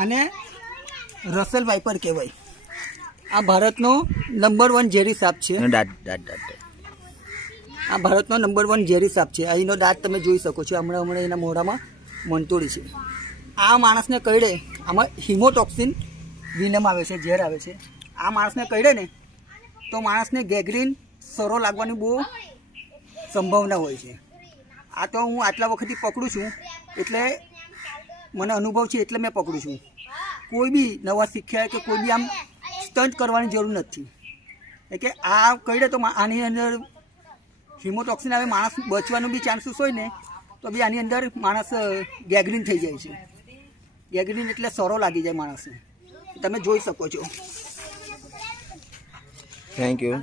આને Russell wiper કહેવાય. આ ભારતનો નંબર 1 ઝેરી સાપ છે. આ ભારતનો નંબર 1 ઝેરી સાપ છે. અહીંનો દાંત તમે જોઈ શકો છો. હમણાં એના મોઢામાં મંતોડી છે. આ માણસને કરડે, આમાં હિમોટોક્સિન વિનમ આવે છે, ઝેર આવે છે. આ માણસને કરડે ને તો માણસને ગેંગ્રીન, સરો લાગવાની બહુ સંભાવના હોય છે. આ તો હું આટલા વખતથી પકડું છું એટલે મને અનુભવ છે એટલે મેં પકડું છું. કોઈ બી નવા શીખ્યા કે કોઈ બી આમ સ્ટન્ટ કરવાની જરૂર નથી. એટલે આ કરડે તો આની અંદર હિમોટોક્સિન આવે, માણસ બચવાનું બી ચાન્સીસ હોય ને તો બી આની અંદર માણસ ગેંગ્રીન થઈ જાય છે. ગેંગ્રીન એટલે સરો લાગી જાય માણસને. તમે જોઈ શકો છો. Thank you.